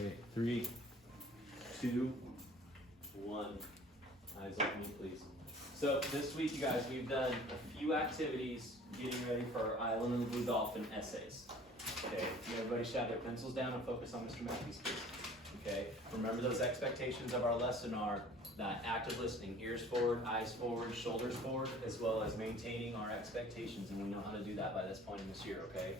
Okay, 3, 2, 1. Eyes on me, please. So this week, you guys, we've done a few activities getting ready for our Island of the Blue Dolphin essays. Okay, everybody should have their pencils down and focus on Mr. Matthews, please. Okay, remember those expectations of our lesson are that active listening, ears forward, eyes forward, shoulders forward, as well as maintaining our expectations, and we know how to do that by this point in this year, okay?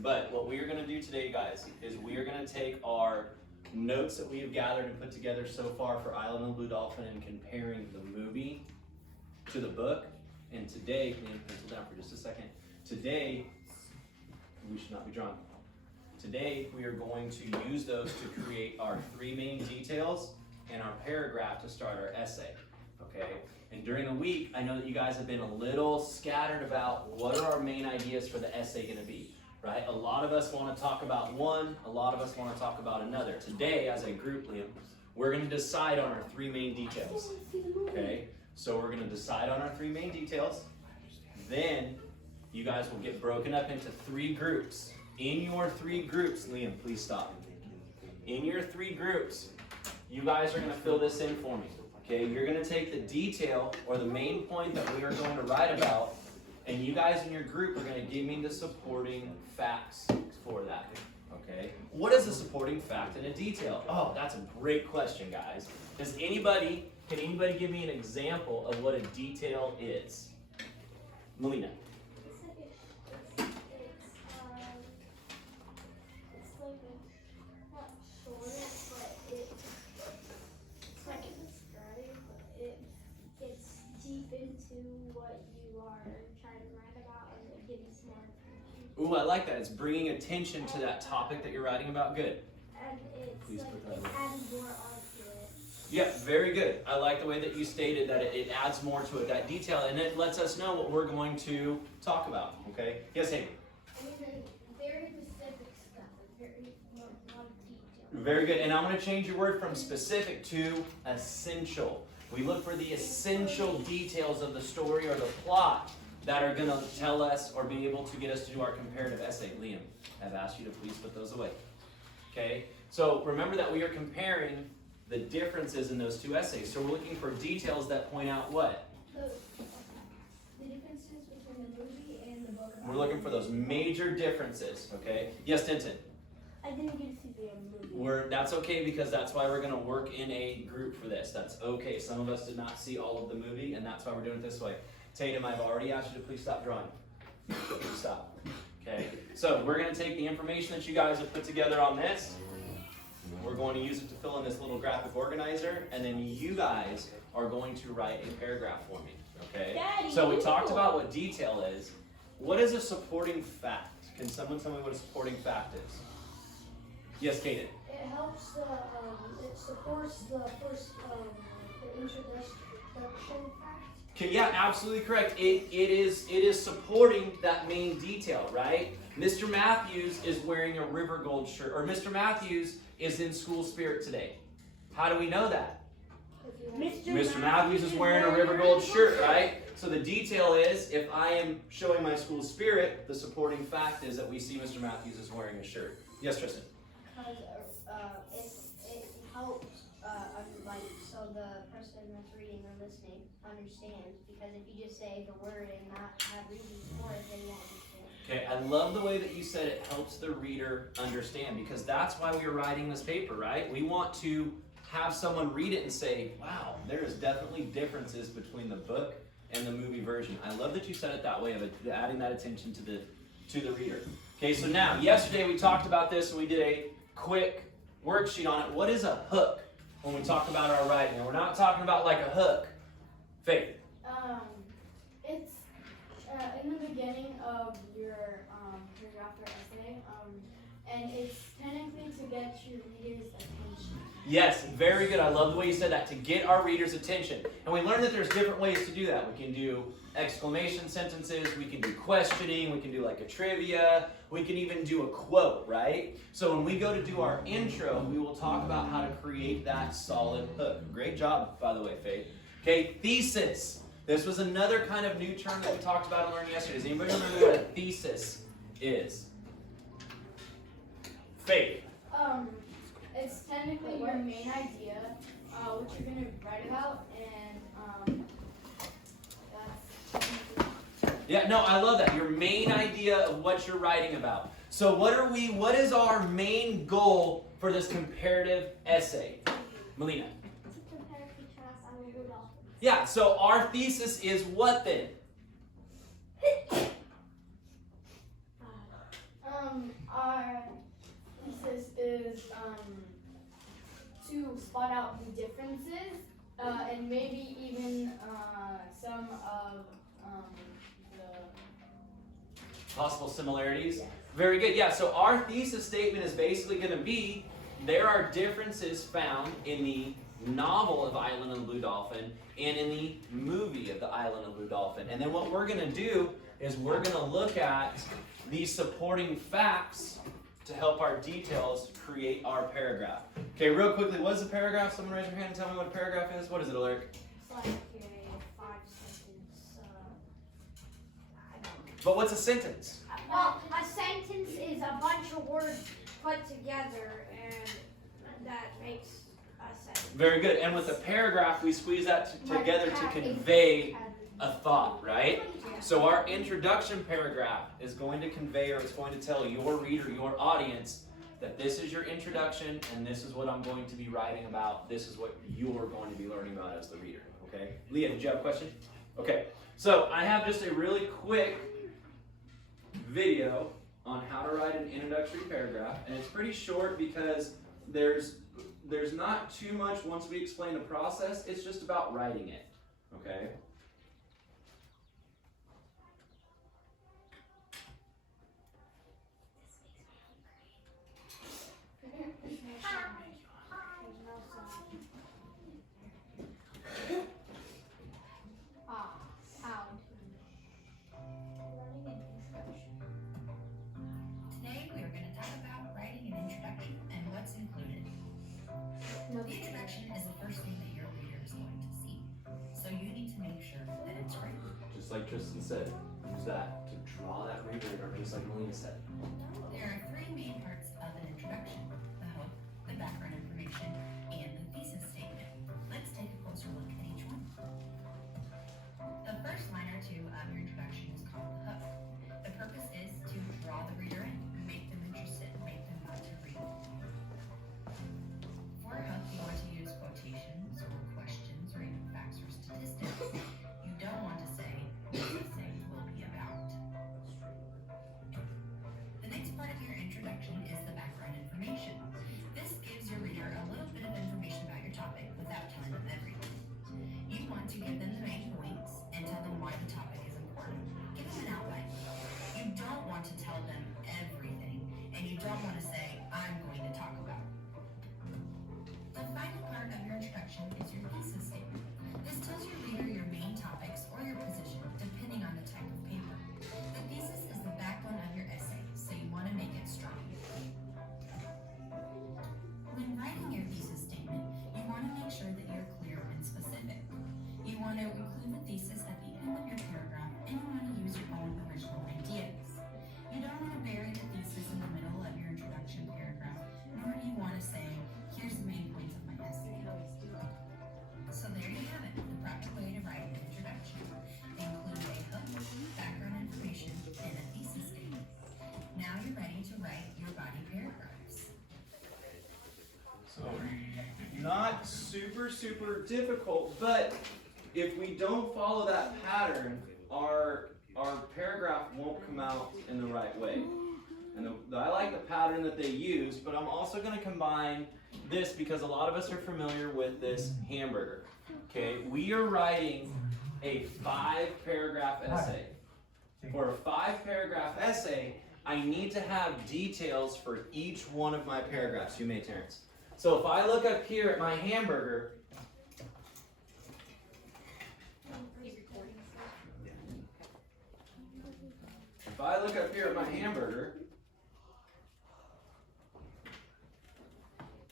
But what we are going to do today, guys, is we are going to take our notes that we have gathered and put together so far for Island of the Blue Dolphin and comparing the movie to the book. And today, pencil down for just a second. Today, we should not be drunk. Today, we are going to use those to create our 3 main details and our paragraph to start our essay, okay? And during the week, I know that you guys have been a little scattered about what are our main ideas for the essay gonna be, right? A lot of us wanna talk about one, a lot of us wanna talk about another. Today, as a group, Liam, we're gonna decide on our 3 main details, okay? So we're gonna decide on our 3 main details, then you guys will get broken up into 3 groups. In your 3 groups, Liam, please stop. In your 3 groups, you guys are going to fill this in for me. Okay, you're going to take the detail or the main point that we are going to write about, and you guys in your group are going to give me the supporting facts for that. Okay, what is a supporting fact in a detail? Oh, that's a great question, guys. Can anybody give me an example of what a detail is? Melina. What you are trying to write about and it gives more information. Ooh, I like that. It's bringing attention to that topic that you're writing about. Good. And it's Please like, put that it in. adds more onto it. Yeah, very good. I like the way that you stated that it adds more to it, that detail, and it lets us know what we're going to talk about, okay? Yes, Hayden? I mean, very specific stuff, very lot of detail. Very good, and I'm going to change your word from specific to essential. We look for the essential details of the story or the plot that are going to tell us or be able to get us to do our comparative essay. Liam, I've asked you to please put those away. Okay, so remember that we are comparing the differences in those 2 essays. So we're looking for details that point out what? The differences between the movie and the book. We're looking for those major differences, okay? Yes, Tintin? I didn't get to see the movie. That's okay because that's why we're going to work in a group for this. That's okay. Some of us did not see all of the movie, and that's why we're doing it this way. Tatum, I've already asked you to please stop drawing. Stop. Okay? So we're going to take the information that you guys have put together on this. We're going to use it to fill in this little graphic organizer, and then you guys are going to write a paragraph for me. Okay? Daddy, So we talked about what detail is. What is a supporting fact? Can someone tell me what a supporting fact is? Yes, Kaden. It helps it supports the first, the introduction fact. Okay, yeah, absolutely correct. It is supporting that main detail, right? Mr. Matthews is wearing a River Gold shirt, or Mr. Matthews is in school spirit today. How do we know that? Mr. Matthews is wearing a River Gold shirt, right? So the detail is, if I am showing my school spirit, the supporting fact is that we see Mr. Matthews is wearing a shirt. Yes, Tristan? Because it helps, like, so the person that's reading or listening understands. Because if you just say the word and not have reasons for it, they won't understand. Okay, I love the way that you said it helps the reader understand, because that's why we're writing this paper, right? We want to have someone read it and say, wow, there is definitely differences between the book and the movie version. I love that you said it that way, of adding that attention to the reader. Okay, so now, yesterday we talked about this and we did a quick worksheet on it. What is a hook when we talk about our writing? And we're not talking about like a hook. Faith. It's in the beginning of your paragraph or essay, and it's technically to get your reader's attention. Yes, very good. I love the way you said that, to get our readers' attention. And we learned that there's different ways to do that. We can do exclamation sentences, we can do questioning, we can do like a trivia, we can even do a quote, right? So when we go to do our intro, we will talk about how to create that solid hook. Great job, by the way, Faith. Okay, thesis. This was another kind of new term that we talked about and learned yesterday. Does anybody remember what a thesis is? Faith. It's technically your main idea, what you're going to write about, and that's Yeah, no, I love that. Your main idea of what you're writing about. So what is our main goal for this comparative essay? Melina. To compare contrast on the blue dolphin. Yeah, so our thesis is what then? Our thesis is to spot out the differences and maybe even some of the Possible similarities? Yes. Very good. Yeah, so our thesis statement is basically going to be there are differences found in the novel of Island of the Blue Dolphin and in the movie of the Island of the Blue Dolphin. And then what we're going to do is we're going to look at these supporting facts to help our details create our paragraph. Okay, real quickly, what is a paragraph? Someone raise your hand and tell me what a paragraph is. What is it, Alaric? It's like a 5-sentence. I don't know. But what's a sentence? Well, a sentence is a bunch of words put together, and that makes a sentence. Very good. And with a paragraph, we squeeze that together to convey a thought, right? So our introduction paragraph is going to convey, or it's going to tell your reader, your audience, that this is your introduction and this is what I'm going to be writing about. This is what you're going to be learning about as the reader, okay? Leah, did you have a question? Okay, so I have just a really quick video on how to write an introductory paragraph, and it's pretty short because there's not too much once we explain the process. It's just about writing it, okay? Today we are going to talk about writing an introduction and what's included. The introduction is the first thing that your reader is going to see, so you need to make sure that it's written. Just like Tristan said, use that to draw that reader, or just like Melina said. There are three main parts of an introduction: the hook, the background information, and the thesis statement. Let's take a closer look at each one. The first line or two of your introduction is called the hook. The purpose is to draw the reader in, make them interested, make them want to read. For a hook, you want to use quotations or questions or even facts or statistics. You don't want to say, what the thing will be about. The next part of your introduction is the background information. This gives your reader a little bit of information about your topic without telling them everything. You want to give them the main points and tell them why the topic is important. Give them an outline. You don't want to tell them everything, and you don't want to say, I'm going to talk about. The final part of your introduction is your thesis statement. This tells your reader your main topics or your position, depending on the type of paper. The thesis is the backbone of your essay, so you want to make it strong. When writing your thesis statement, you want to make sure that you're clear and specific. You want to include the thesis at the end of your paragraph, and you want to use your own original ideas. You don't want to bury the thesis in the middle of your introduction paragraph, nor do you want to say, here's the main points of my essay. So there you have it, the proper way to write an introduction. Include a hook, background information, and a thesis statement. Now you're ready to write your body paragraphs. So not super difficult, but if we don't follow that pattern, our paragraph won't come out in the right way. And I like the pattern that they use, but I'm also going to combine this because a lot of us are familiar with this hamburger. Okay, we are writing a 5-paragraph essay. For a 5-paragraph essay, I need to have details for each one of my paragraphs. You may, Terrence. So if I look up here at my hamburger, if I look up here at my hamburger,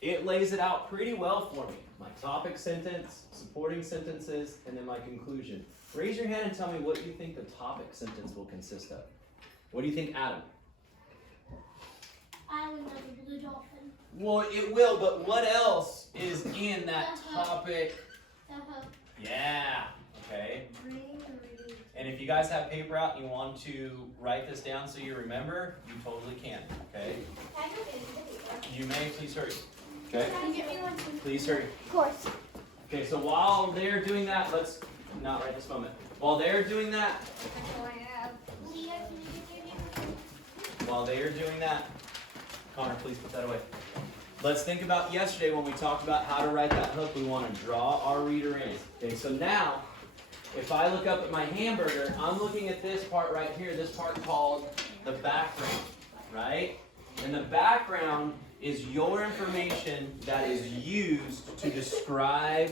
it lays it out pretty well for me. My topic sentence, supporting sentences, and then my conclusion. Raise your hand and tell me what you think the topic sentence will consist of. What do you think, Adam? Island of the Blue Dolphin. Well, it will, but what else is in that topic? Yeah, okay. And if you guys have paper out and you want to write this down so you remember, you totally can, okay? You may, please hurry. Okay? Can you get me one too? Please hurry. Of course. Okay, so while they're doing that, let's not right this moment. While they're doing that, Connor, please put that away. Let's think about yesterday when we talked about how to write that hook. We want to draw our reader in. Okay, so now, if I look up at my hamburger, I'm looking at this part right here, this part called the background, right? And the background is your information that is used to describe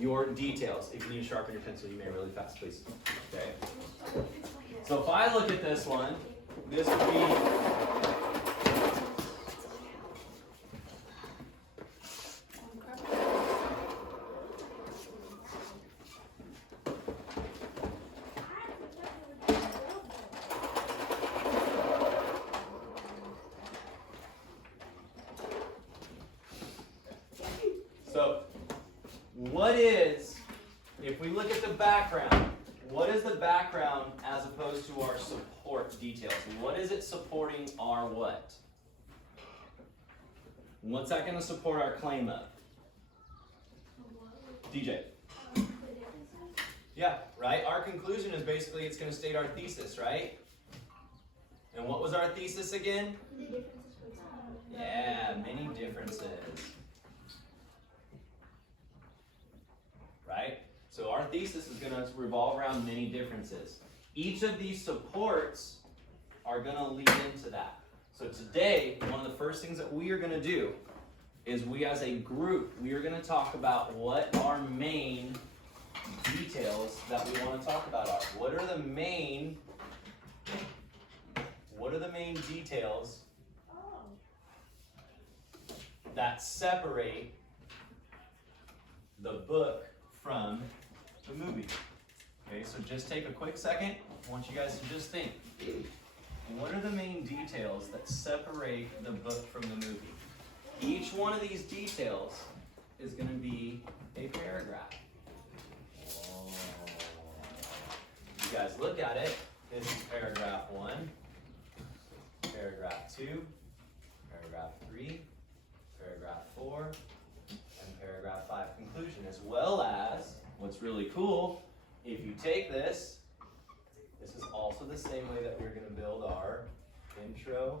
your details. If you need to sharpen your pencil, you may really fast, please. Okay. So if I look at this one, this would be if we look at the background, what is the background as opposed to our support details? What is it supporting our what? What's that going to support our claim of? DJ. Yeah, right? Our conclusion is basically it's going to state our thesis, right? And what was our thesis again? Yeah, many differences. Right? So our thesis is going to revolve around many differences. Each of these supports are going to lead into that. So today, one of the first things that we are going to do is we as a group, we are going to talk about what our main details that we want to talk about are. What are the main details that separate the book from the movie? Okay, so just take a quick second. I want you guys to just think. What are the main details that separate the book from the movie? Each one of these details is going to be a paragraph. Oh. You guys look at it. This is paragraph 1, paragraph 2, paragraph 3, paragraph 4, and paragraph 5 conclusion, as well as, what's really cool, if you take this, this is also the same way that we're going to build our intro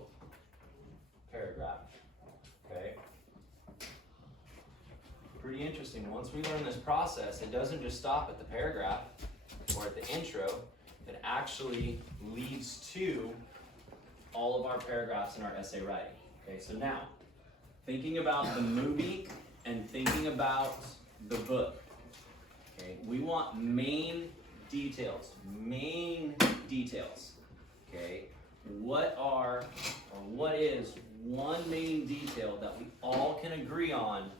paragraph. Okay? Pretty interesting. Once we learn this process, it doesn't just stop at the paragraph or at the intro. It actually leads to all of our paragraphs in our essay writing. Okay, so now, thinking about the movie and thinking about the book. Okay, we want main details. Okay, what is one main detail that we all can agree on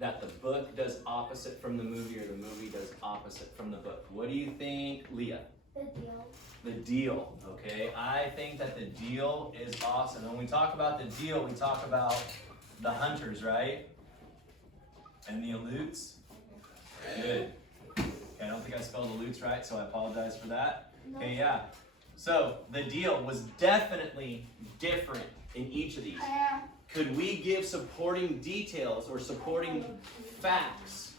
that the book does opposite from the movie or the movie does opposite from the book? What do you think, Leah? The deal. The deal, okay? I think that the deal is awesome. When we talk about the deal, we talk about the hunters, right? And the alutes. Good. Okay, I don't think I spelled alutes right, so I apologize for that. Okay, yeah. So the deal was definitely different in each of these. Could we give supporting details or supporting facts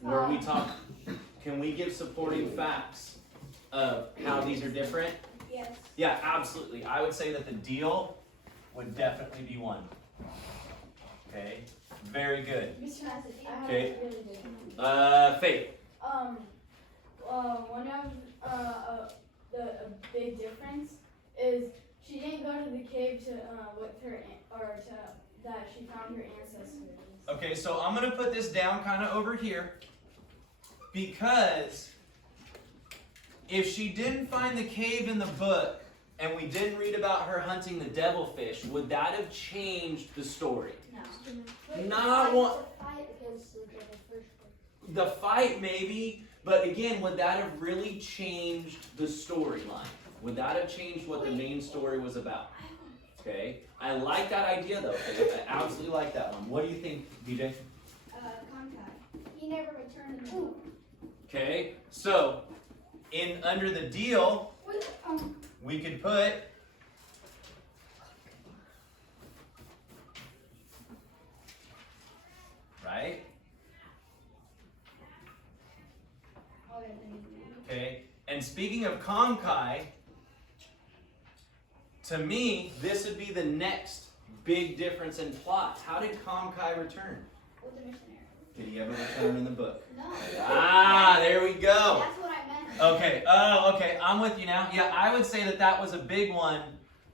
where we talk? Can we give supporting facts of how these are different? Yes. Yeah, absolutely. I would say that the deal would definitely be one. Okay, very good. Okay. Faith. One of the big difference is she didn't go to the cave to with her that she found her ancestors. Okay, so I'm gonna put this down kind of over here because if she didn't find the cave in the book and we didn't read about her hunting the devilfish, would that have changed the story? No. Not one. The fight against the devilfish. The fight maybe, but again, would that have really changed the storyline? Would that have changed what the main story was about? Okay, I like that idea though. Faith. I absolutely like that one. What do you think, DJ? Contact. He never returned the book. Okay, so in under the deal, we could put right. Okay, and speaking of Konkai, to me, this would be the next big difference in plot. How did Konkai return? With the missionary. Did he ever return in the book? No. Ah, there we go. That's what I meant. Okay, oh, okay, I'm with you now. Yeah, I would say that that was a big one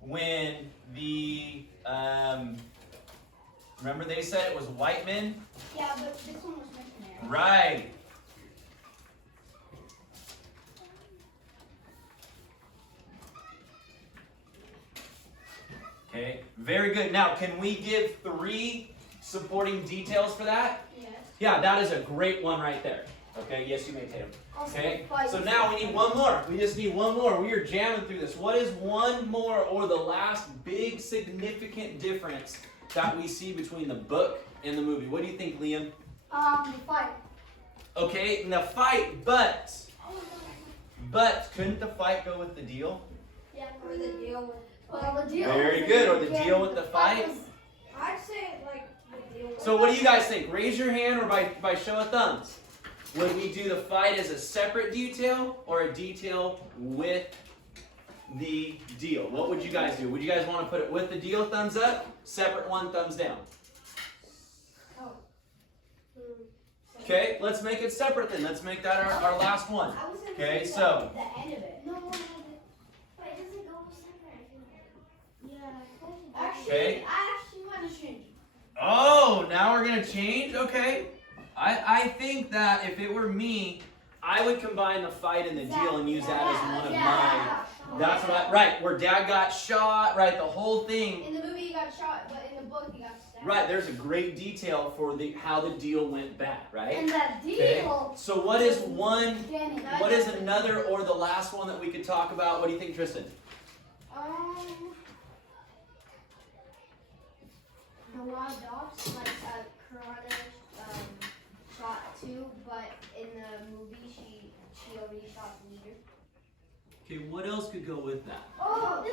when the, remember they said it was white men? Yeah, but this one was missionary. Right. Okay, very good. Now, can we give 3 supporting details for that? Yes. Yeah, that is a great one right there. Okay, yes, you may, Tatum. Also, Okay, fight. so now we need one more. We just need one more. We are jamming through this. What is one more or the last big significant difference that we see between the book and the movie? What do you think, Liam? The fight. Okay, and the fight, but couldn't the fight go with the deal? Yeah, or the deal with. Well, the deal. Very good, or the deal with the fight? I'd say like the deal. So what do you guys think? Raise your hand or by show of thumbs. Would we do the fight as a separate detail or a detail with the deal? What would you guys do? Would you guys want to put it with the deal, thumbs up? Separate one, thumbs down. Okay, let's make it separate then. Let's make that our last one. I was gonna Okay, say so- the end of it. No, but it doesn't go separate. I feel like. Yeah. Okay. I actually want to change. Oh, now we're gonna change? Okay. I think that if it were me, I would combine the fight and the deal and use that as one of mine. That's what I, right, where dad got shot, right, the whole thing. In the movie, he got shot, but in the book, he got stabbed. Right, there's a great detail for how the deal went bad, right? And that Okay. deal. So what is one, Danny, what is another or the last one that we could talk about? What do you think, Tristan? The wild dogs, like Corona, shot too, but in the movie, she already shot the leader. Okay, what else could go with that? Oh, she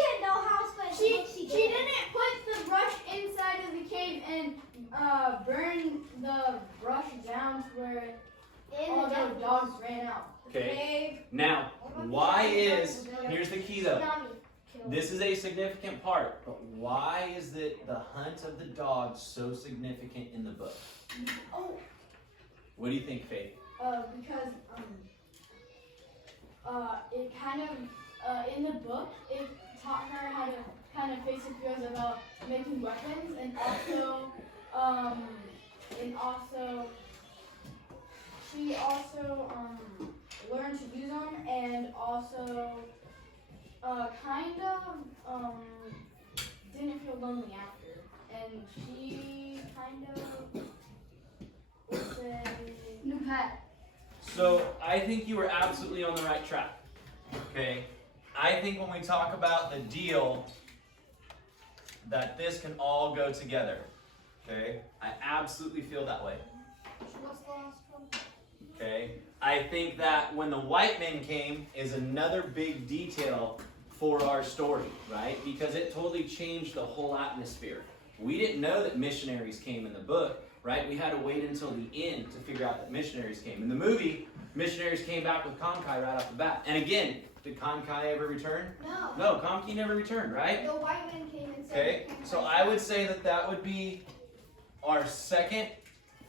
had no house, but She didn't put the brush inside of the cave and burn the brush down to where all the dogs ran out. Okay, now, here's the key though. This is a significant part, but why is the hunt of the dogs so significant in the book? Oh. What do you think, Faith? Because it kind of in the book it taught her how to kind of face her fears about making weapons, and also she also learned to use them, and also didn't feel lonely after, and she kind of would say New pet. So I think you were absolutely on the right track. Okay, I think when we talk about the deal, that this can all go together. Okay, I absolutely feel that way. What's the last one? Okay, I think that when the white men came is another big detail for our story, right? Because it totally changed the whole atmosphere. We didn't know that missionaries came in the book, right? We had to wait until the end to figure out that missionaries came. In the movie, missionaries came back with Konkai right off the bat. And again, did Konkai ever return? No. No, Konkai never returned, right? The white man came and said. Okay, so I would say that that would be our second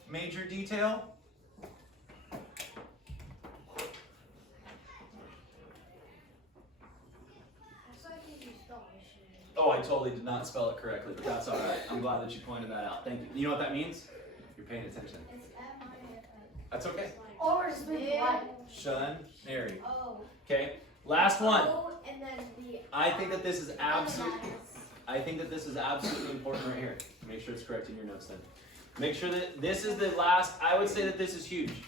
major detail. Oh, I totally did not spell it correctly, but that's all right. I'm glad that you pointed that out. Thank you. You know what that means? You're paying attention. It's M-I-S. That's okay. Or it's white. Shun, Mary. Oh. Okay, last one. Oh, and then the. I think that this is absolutely important right here. Make sure it's correct in your notes then. Make sure that this is the last, I would say that this is huge.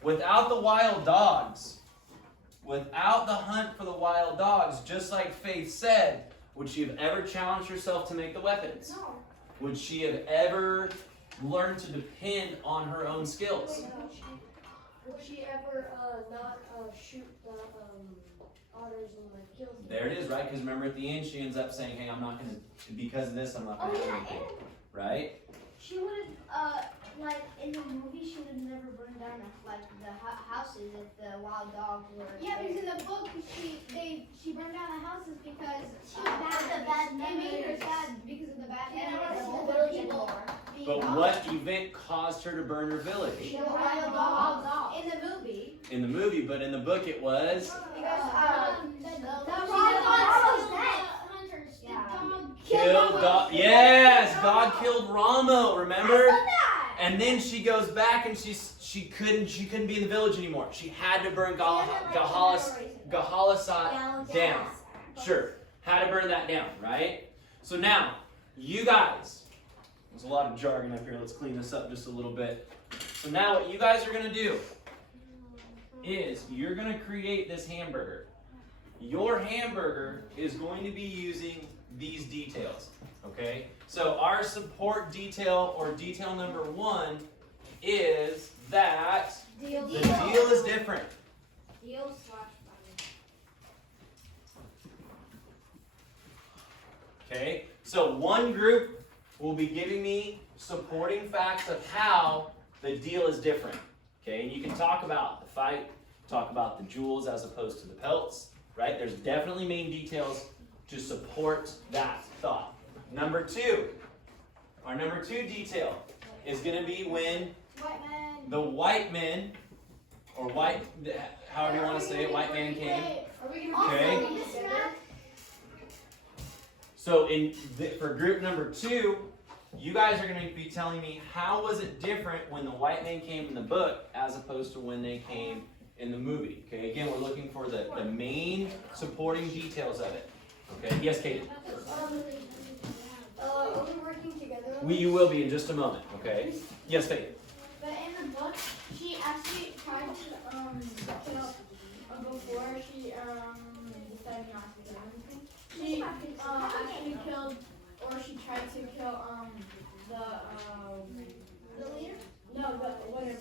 Without the wild dogs, without the hunt for the wild dogs, just like Faith said, Would she have ever challenged herself to make the weapons? No. Would she have ever learned to depend on her own skills? Would she ever not shoot the otters and like kill them? There it is, right? Because remember at the end she ends up saying, hey, I'm not going to, because of this, I'm not going to do anything. Right? She would have, like in the movie, she would have never burned down like the houses if the wild dogs were. Yeah, because in the book, she burned down the houses because they made her sad because of the bad memories. But what event caused her to burn her village? The wild dogs. In the movie. In the movie, but in the book it was? Because the wild dogs hunters. Killed dog. Yes, God killed Ramo. Remember? that. And then she goes back and she couldn't be in the village anymore. She had to burn Gahalasat down. Sure, had to burn that down, right? So now, you guys, there's a lot of jargon up here. Let's clean this up just a little bit. So now what you guys are gonna do is you're gonna create this hamburger. Your hamburger is going to be using these details, okay? So our support detail, or detail number 1, is that the deal is different. Okay, so one group will be giving me supporting facts of how the deal is different. Okay, and you can talk about the fight, talk about the jewels as opposed to the pelts, right? There's definitely main details to support that thought. Number 2, our number 2 detail is going to be when the white men, or white, however you want to say it, white man came. Okay. So for group number 2, you guys are going to be telling me how was it different when the white man came in the book as opposed to when they came in the movie. Okay, again, we're looking for the main supporting details of it. Okay, yes, Katie? Are we working together? You will be in just a moment, okay? Yes, Faith? But in the book, she actually tried to kill before she decided not to do anything. She actually killed, or she tried to kill the leader. No, whatever.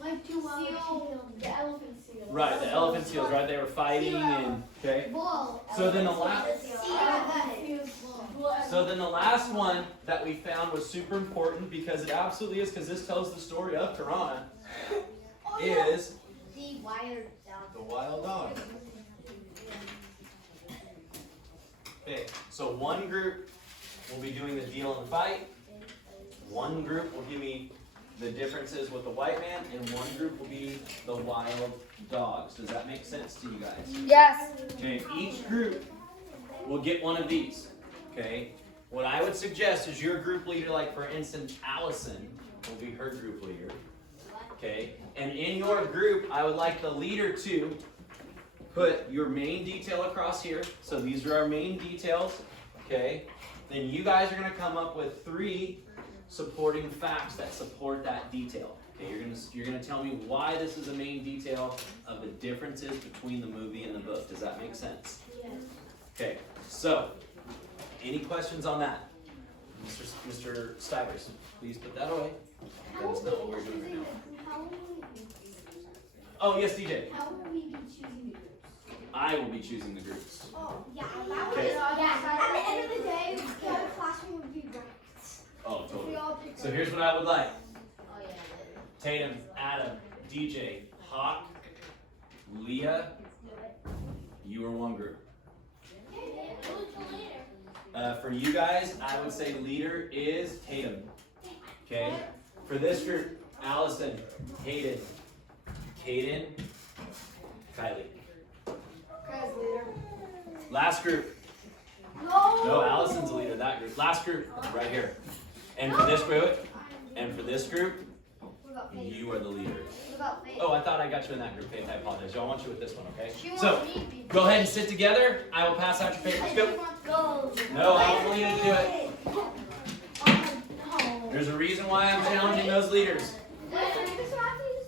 Like to seal the elephant seal. Right, the elephant seals, right? They were fighting and okay. Bull. So then the last one that we found was super important because it absolutely is, because this tells the story of Tirana, is the wild dog. the wild dog. Okay, so one group will be doing the deal and the fight. One group will give me the differences with the white man, and one group will be the wild dogs. Does that make sense to you guys? Yes. Okay, each group will get one of these. Okay, what I would suggest is your group leader, like for instance, Allison will be her group leader. Okay, and in your group, I would like the leader to put your main detail across here. So these are our main details. Okay, then you guys are going to come up with 3 supporting facts that support that detail. Okay, you're gonna tell me why this is a main detail of the differences between the movie and the book. Does that make sense? Yes. Okay, so any questions on that? Mr. Stivers, please put that away. That's not what we're doing right now. Oh, yes, DJ. How will we be choosing the groups? I will be choosing the groups. Oh, yeah. Okay. At the end of the day, the classroom would be ranked. Oh, We totally. all pick So here's what I would like. Oh, yeah. Tatum, Adam, DJ, Hawk, Leah, you are one group. For you guys, I would say leader is Tatum. Okay? For this group, Allison, Hayden, Caden, Kylie. Last group. No, Allison's the leader of that group. Last group, right here. And for this group, you are the leader. What about Faith? Oh, I thought I got you in that group, Faith. I apologize. I want you with this one, okay? She So, wants me to be go ahead and sit together. I will pass out your papers. Go. Go. No, I don't want you to do it. There's a reason why I'm challenging those leaders.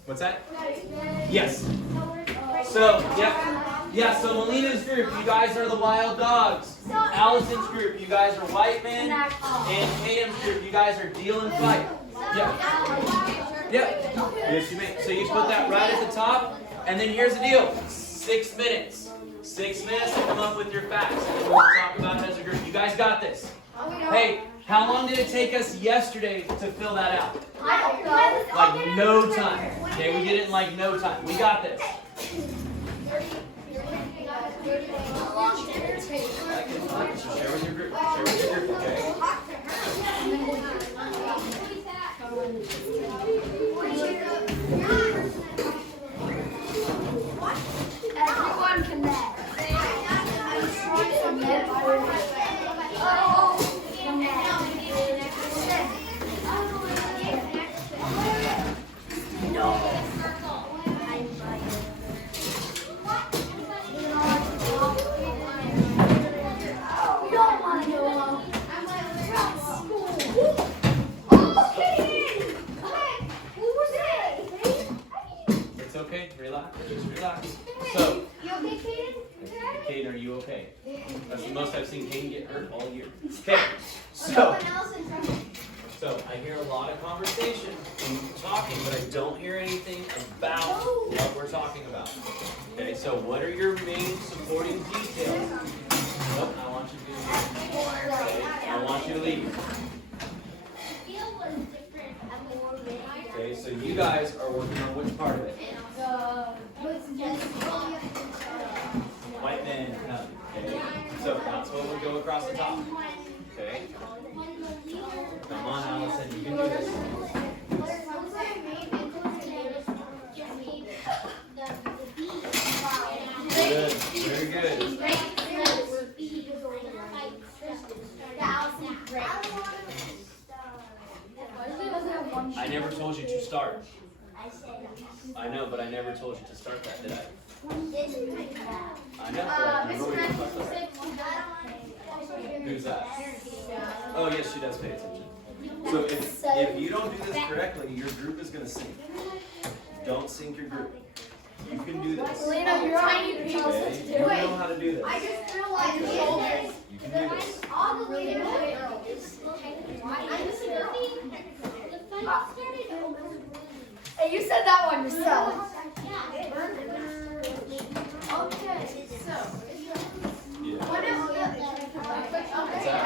What's that? Yes. So, yep. Yeah, so Melina's group, you guys are the wild dogs. Allison's group, you guys are white men. And Tatum's group, you guys are deal and fight. Yeah. Yep. Yes, you may. So you put that right at the top. And then here's the deal. 6 minutes. 6 minutes to come up with your facts. And then we'll talk about it as a group. You guys got this. Hey, how long did it take us yesterday to fill that out? Like no time. Okay, we did it in like no time. We got this. So share with your group. Share with your group, okay? Everyone connect. It's okay. Relax. Just relax. So, You okay, Kaden? Caden, are you okay? That's the most I've seen Caden get hurt all year. Okay. No So, one else in front of me. so I hear a lot of conversation and talking, but I don't hear anything about what we're talking about. Okay. So, what are your main supporting details? Nope. I want you to do. Okay. I want you to leave. Okay. So you guys are working on which part of it? White men come. Okay. So that's what we'll go across the top. Okay. Come on, Allison. You can do this. Good. Very good. I never told you to start. I know, but I never told you to start that, did I? I know. But I remember we talked about that. Who's that? Oh, yes, she does pay attention. So if you don't do this correctly, your group is going to sink. Don't sink your group. You can do this. Lena, you're tiny. Okay? You know how to do this. I just realized You can do this. all the way to the girls. I'm just a girl. Hey, you said that one yourself. Okay, so. Yeah. What is What's that?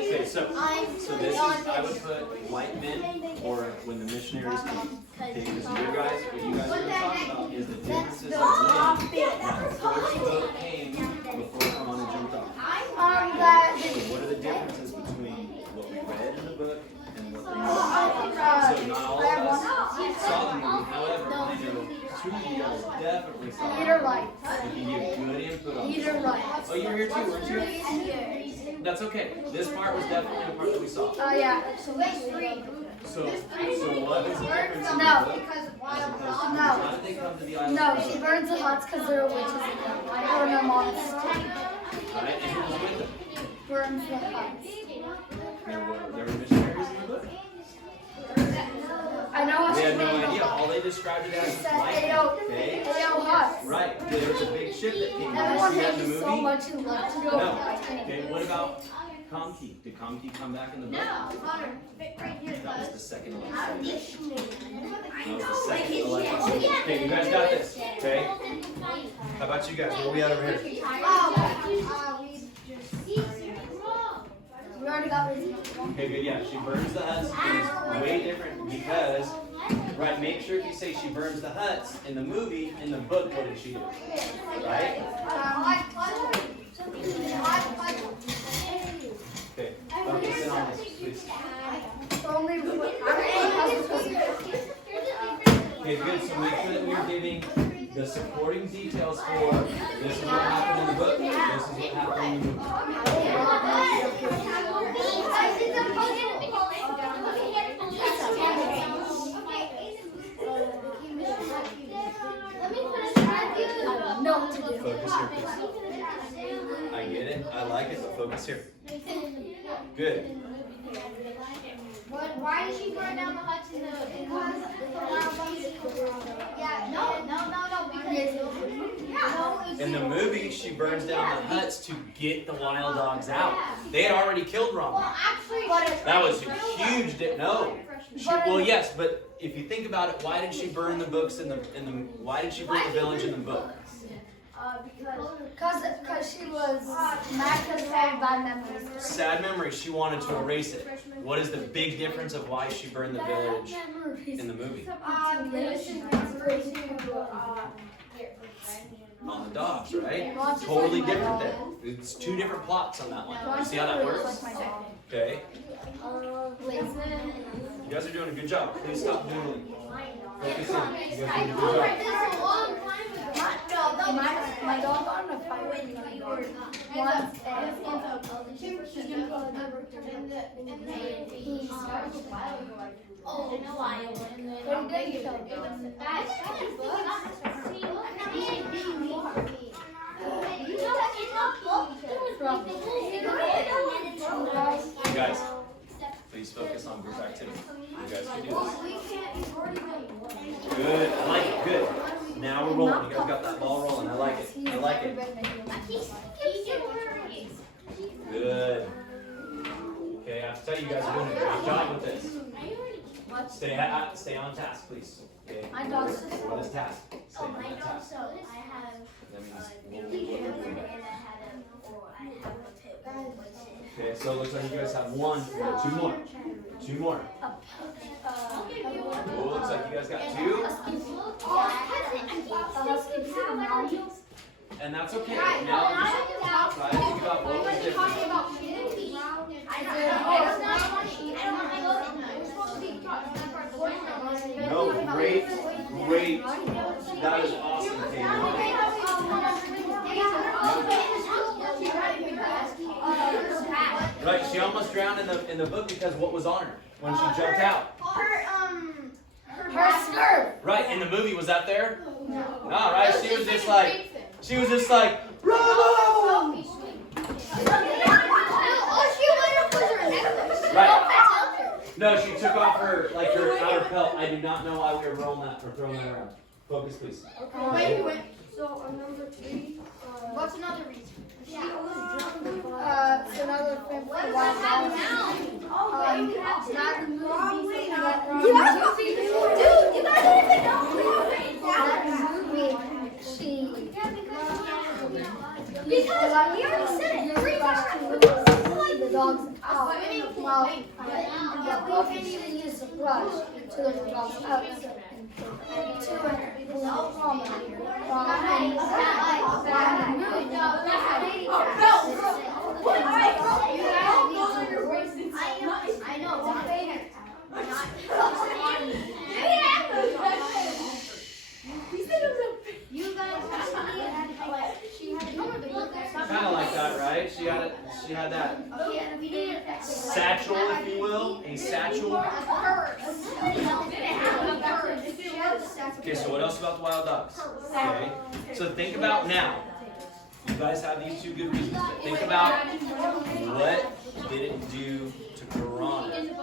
Okay, so this is, I would put white men or when the missionaries come. Okay, because you guys, what you guys are going to talk about is the differences of when that first boat came before Ramona jumped off. So what are the differences between what we read in the book and what the movie saw? So not all of us saw the movie, however, I know two of you guys definitely saw it. You're right. You can give good input on You're this. right. Oh, you were here too, weren't you? That's okay. This part was definitely the part that we saw. Oh yeah. So what is the difference in No. the book as opposed to No. how did they come to the island? No, she burns the huts because they're witches and them. Or no monsters. Alright, and who was with them? Burns the huts. There were missionaries in the book? I know what We she had no meant. idea. All they described it as She said lightning. Okay? AO huts. Right. There was a big ship that came. Everyone See that in hates the you movie? so much and love to go. No. Okay, what about Kamki? Did Kamki come back in the book? That was the second one. That was the second election. Okay, you guys got this. Okay? How about you guys? Where are we at over here? We already got reason. Okay, good. Yeah, she burns the huts. And it's way different because, right, make sure if you say she burns the huts in the movie, in the book, what did she do? Right? Okay, focus in on this, please. Only Okay, good. So make sure that we're giving the supporting details for this is what happened in the book, this is what happened in the movie. know what to do. Focus here, please. I get it. I like it, but focus here. Good. Why did she burn down the huts in the wild dogs? Yeah, no, because In the movie, she burns down the huts to get the wild dogs out. They had already killed Ron. That was a huge no. Well, yes, but if you think about it, why did she burn the books why did she burn the village in the book? Because she was mad because of bad memories. Sad memories. She wanted to erase it. What is the big difference of why she burned the village in the movie? On the dogs, right? Totally different there. It's two different plots on that one. You see how that works? Okay. You guys are doing a good job. Please stop doodling. Focus in. You guys are doing a good job. My dog got in a fight with me once, and You guys, please focus on group activity. You guys can do this. Good. I like it. Good. Now we're rolling. You guys got that ball rolling. I like it. I like it. Good. Okay, I have to tell you, you guys are doing a great job with this. Stay on task, please. Okay. What is task? Stay on that task. That means okay, so it looks like you guys have one. We got two more. Two more. Oh, looks like you guys got two. And that's okay. Now just try to think about what was different. No, great. That is awesome, Taylor. Right, she almost drowned in the book because what was on her when she jumped out? her skirt. Right, in the movie, was that there? No. All right, she was just like, bravo! Right. No, she took off her outer pelt. I do not know why we were rolling that or throwing that around. Focus, please. Wait. So on number 3, What's another reason? Another thing for a while now. You guys Dude, you guys didn't even know. That movie, because we already said it 3 times. The dogs out. Well, the book she used to brush to let the dogs out. I know. You guys she had the book. Kind of like that, right? She had that satchel, if you will, a satchel. Okay, so what else about the wild dogs? Okay, so think about now. You guys have these two good reasons, but think about what did it do to Piranha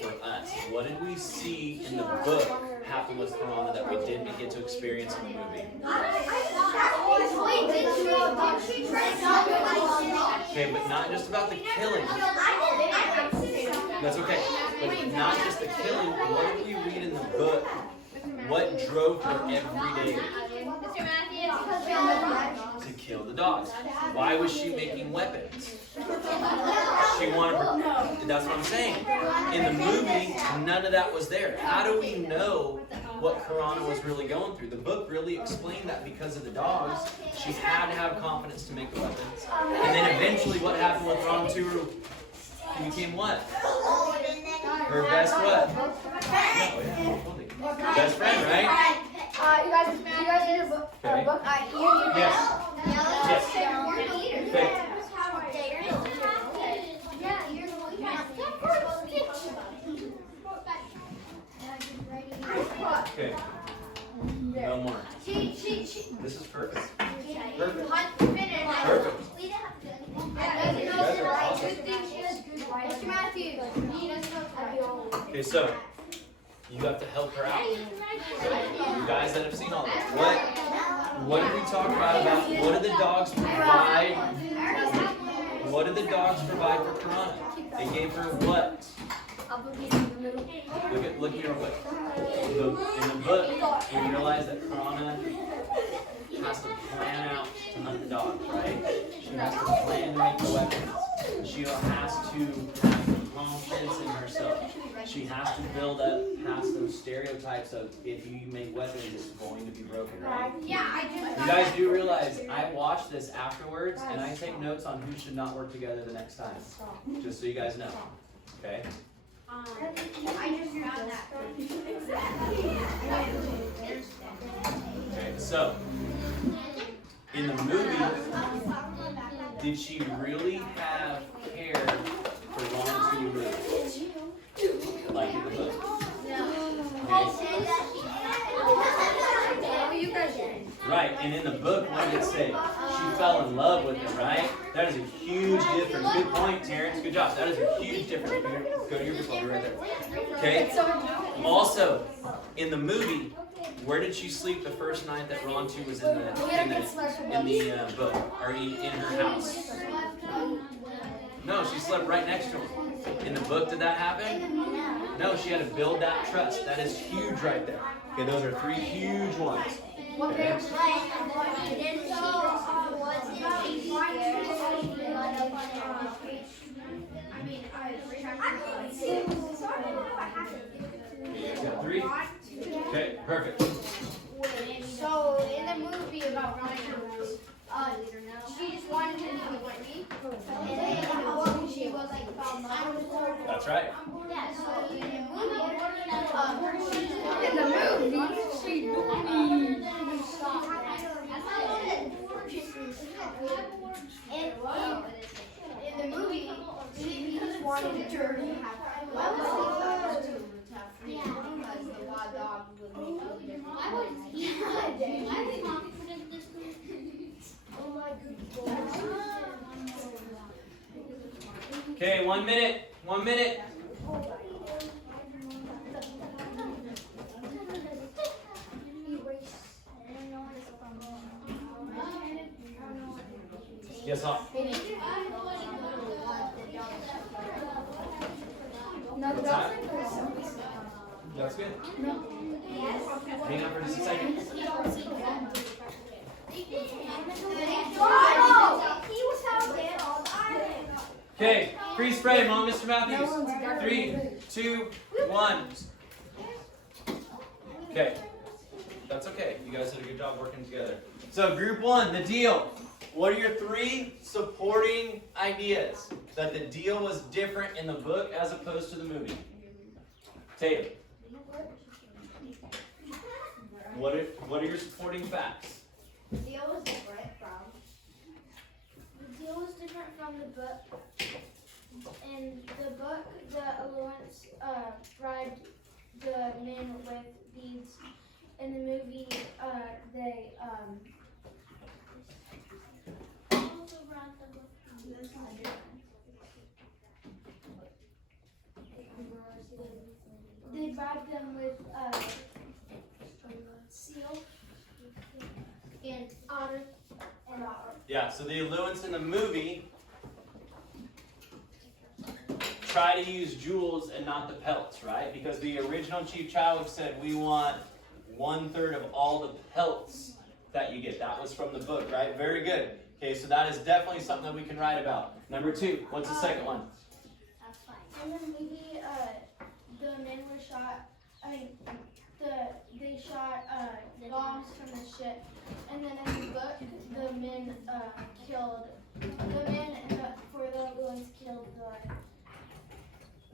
for us? What did we see in the book happen with Piranha that we didn't get to experience in the movie? Okay, but not just about the killing. That's okay. But not just the killing. What did we read in the book? What drove her every day to kill the dogs? Why was she making weapons? She wanted her. That's what I'm saying. In the movie, none of that was there. How do we know what Piranha was really going through? The book really explained that because of the dogs, she had to have confidence to make the weapons. And then eventually, what happened with Ron-Turu? He became what? Her best what? Best friend, right? You guys need a book? Okay. Yes. Okay. Okay. No more. This is perfect. Perfect. Perfect. You guys are awesome. Mr. Matthews, he doesn't know. Okay, so you have to help her out. You guys that have seen all this, what did we talk about what do the dogs provide? What did the dogs provide for Piranha? They gave her what? Look here real quick. In the book, we realize that Piranha has to plan out to hunt the dogs, right? She has to plan to make the weapons. She has to have confidence in herself. She has to build up past those stereotypes of if you make weapons, it's going to be broken, right? You guys do realize I watch this afterwards and I take notes on who should not work together the next time. Just so you guys know. Okay? I just found that. Okay, so in the movie, did she really have hair for Ron to remove? Like in the book? Right, and in the book, what did it say? She fell in love with him, right? That is a huge difference. Good point, Terrence. Good job. That is a huge difference. Go to your book, I'll be right there. Okay? Also, in the movie, where did she sleep the first night that Rontu was in the book? Or in her house? No, she slept right next to him. In the book, did that happen? No, she had to build that trust. That is huge right there. Okay, those are 3 huge ones. Okay. You got 3? Okay, perfect. So in the movie about Ronnie, she just wanted him to be Whitney, and then she was like found love with her. That's right. Yeah, so in the movie, she in the movie, she just wanted her to have love because the wild dog would make a difference. Okay, 1 minute. 1 minute. Yes, sir. What's that? That's good. Hang on for just a second. Okay, freeze spray, Mom, Mr. Matthews. 3, 2, 1. Okay, that's okay. You guys did a good job working together. So, group 1, the deal. What are your 3 supporting ideas that the deal was different in the book as opposed to the movie? Tatum. What are your supporting facts? The deal was different from the book. In the book, the Alliance bribed the men with beads. In the movie, they bribed them with seal and otter and otter. Yeah, so the Alliance in the movie try to use jewels and not the pelts, right? Because the original Chief Chadwick said we want 1/3 of all the pelts that you get. That was from the book, right? Very good. Okay, so that is definitely something that we can write about. Number 2, what's the second one? That's fine. In the movie, the men were shot. They shot bombs from the ship, and then in the book, the men killed the men for the Alliance killed the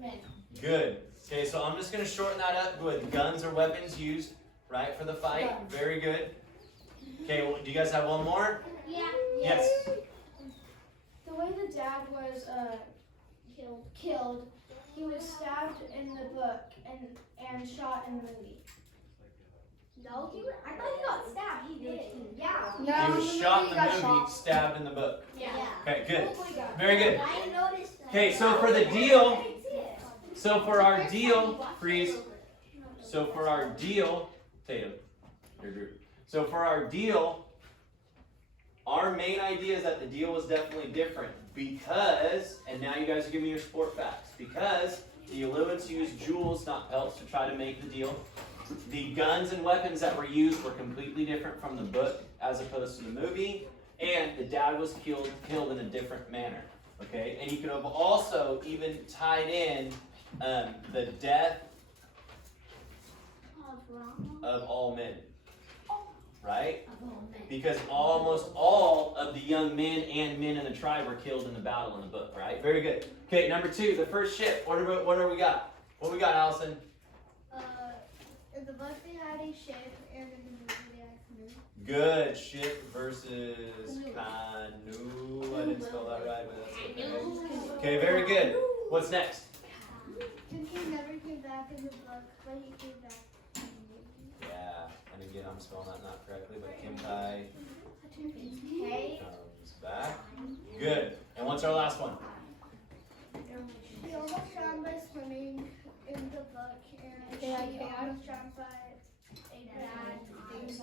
men. Good. Okay, so I'm just going to shorten that up with guns or weapons used, right, for the fight. Very good. Okay, well, do you guys have one more? Yeah. Yes. The way the dad was killed, he was stabbed in the book and shot in the movie. No, I thought he got stabbed. He did. Yeah. He was shot in the movie, stabbed in the book. Yeah. Okay, good. Very good. I noticed that. Okay, so for the deal, So for our deal, freeze. So for our deal, Tatum, your group. So for our deal, our main idea is that the deal was definitely different because, and now you guys give me your sport facts, because the Inuits used jewels, not pelts, to try to make the deal. The guns and weapons that were used were completely different from the book as opposed to the movie, and the dad was killed in a different manner. Okay, and you could have also even tied in the death of all men, right? Because almost all of the young men and men in the tribe were killed in the battle in the book, right? Very good. Okay, number 2, the first ship. What do we got? What we got, Allison? In the book they had a ship, and in the movie they had a canoe. Good. Ship versus canoe. I didn't spell that right, but that's okay. Okay, very good. What's next? Kincaid never came back in the book, but he came back in the movie. Yeah, and again, I'm spelling that not correctly, but Kim Tai K. comes back. Good. And what's our last one? He almost drowned by swimming in the book, and she almost drowned by a bad thing.